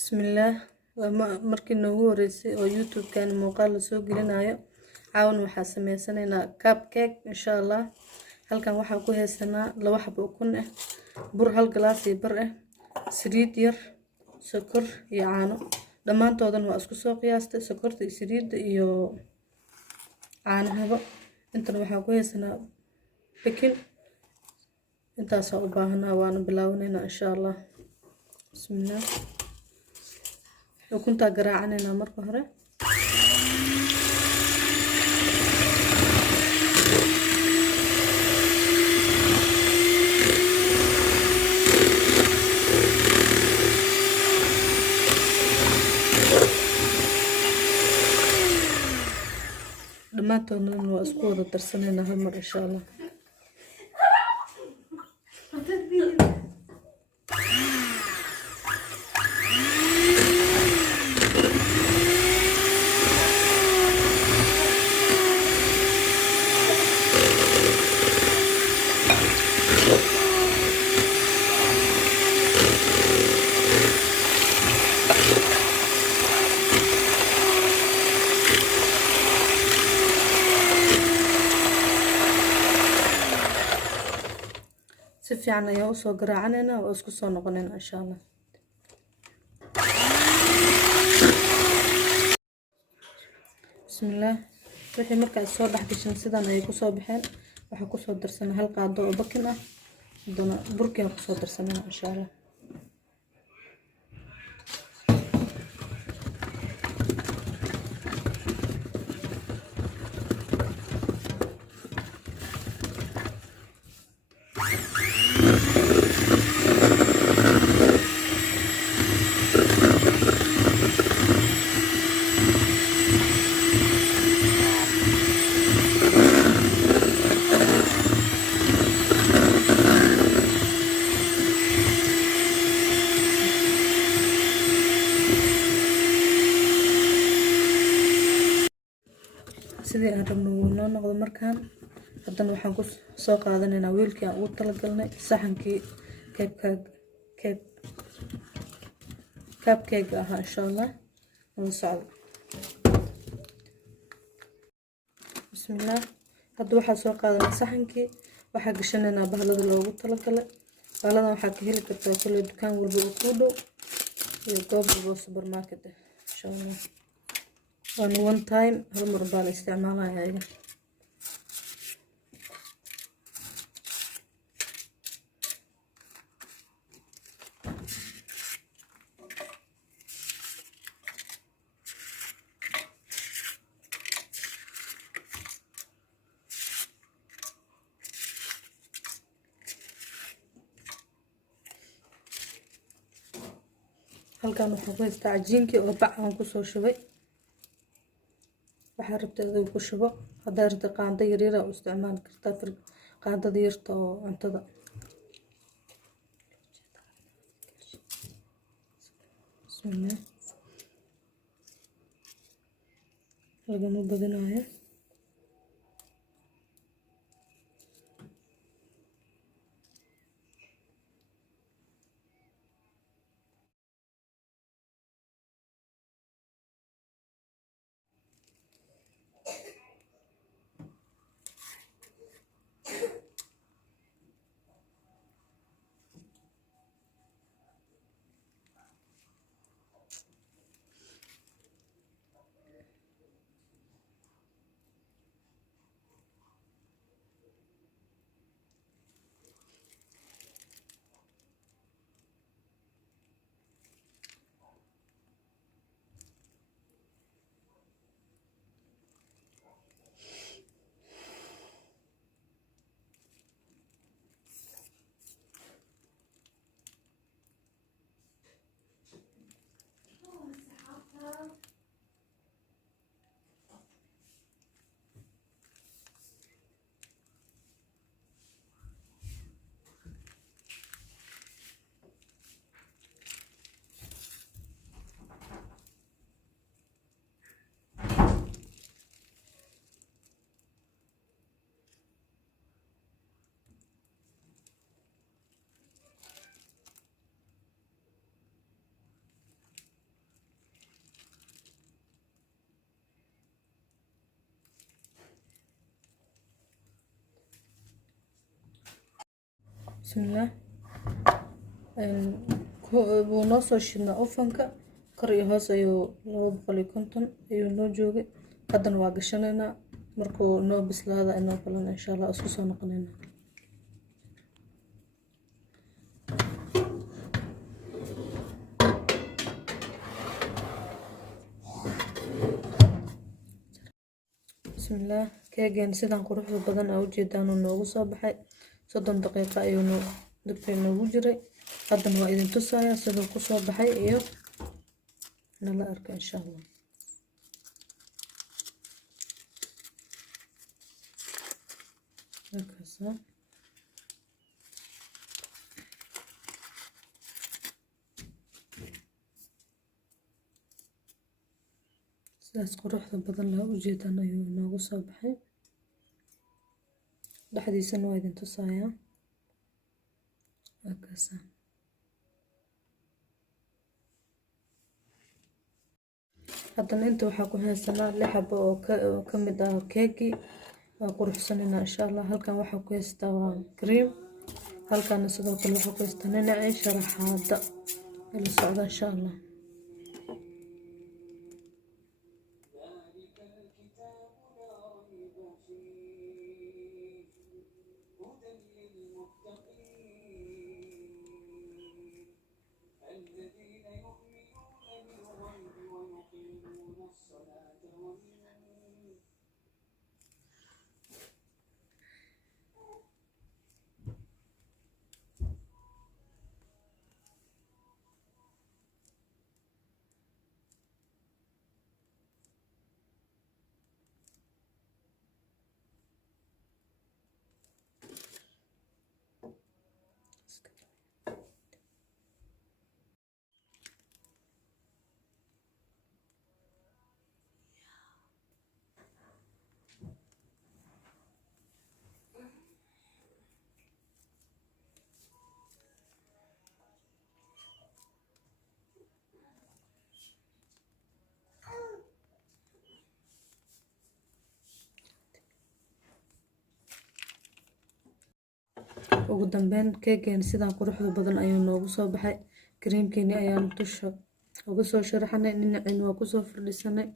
Bismillah markii noogu horeysay oo YouTube-kan muuqaal la soo gelinayo caawan waxaa sameysanaynaa cupcake insha Allah. halkan waxaa ku haysanaa 2 xabo ukun ah, bur 1 galaas iyo bar ah, saliid yar, sokor iyo caano. dhammaantoodana waa isku soo qiyaastay sokorta iyo saliidda iyo caanaha. intana waxaa ku haysanaa baking. intaas oo u baahanaa waana bilaawnayna insha Allah. bismillah. ukunta garaacanayna marka hore. dhammaantoodna waa isku wada darsanayna hal mar insha Allah. si fiican ayaa u soo garaacanayna oo isku soo noqonayna insha Allah. bismillah. wixii markaa soo dhex gashan sidan ay ku soo baxeen waxa ku soo darsanaa 1 qaado oo bakin ah. hadana burkii ku soo darsanaa insha Allah. sidii aan rabno noo noqdo markaan. haddana waxaan ku soo qaadanaynaa weelkii aan ugu talagalnay saxankii cupcake ahaa insha Allah. wada socdo. bismillah. hadda waxaa soo qaadanaa saxankii. waxaa gashanaynaa bahlada loogu talagalay. bahladan waxaa ka heli kartaa kule dukaan walba oo kuu dhow iyo goob walba supermarket ah insha Allah. waana one time hal mar baa la isticmaalayaa iyaga. halkan waxaan ku haystaa cajiinkii oo bac aan ku soo shubay. waxaa rabta adigu ku shubo. haddaa rabta qaando yaryar u isticmaali kartaa qaandada yarta oo cuntada. bismillah. lagama badinayo. bismillaah. wuu noo soo shidnaa ofanka kor iyo hoos ayuu 250 ayuu noo joogay. haddana waa gashanaynaa markuu noo bislaada inoo kalena insha allah isku soo noqonaynaa. bismillaah. keegeen sidaan quruxda badan aa ujeedaan noogu soo baxay 30 daqiiqo ayuu dabka noogu jiray. haddana waa idin tusaaya siduu ku soo baxay iyo nala arka insha allah. halkaasa sidaas quruxda badan laa ujeedaan ayuu noogu soo baxay. dhexdiisana waa idin tusaaya. halkaasa haddana inta waxaa ku haysanaa 6 xabo oo ka mid ah keegii. waa quruxsanaynaa insha allah. halkan waxaa ku haystaa waa cream. halkaana sidoo kale waxaa ku haystaa dhinacii sharaxaada ila socda insha allah. ugu dambeyn keegeen sidaan quruxda badan ayuu noogu soo baxay. kareemkeeni ayaan dusha uga soo sharaxnay. dhinaceen waa kusoo fardhisanay.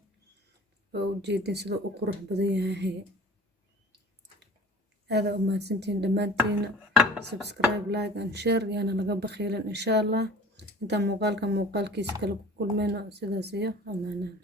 oo ujeedin sida u qurux badan yahay. aad u mahadsantiin dhammaantiina. subscribe, like and share yaana naga bakhiilin insha allah. inta muuqaalkiisa kala ku kulmayno sidaas iyo amaanaan.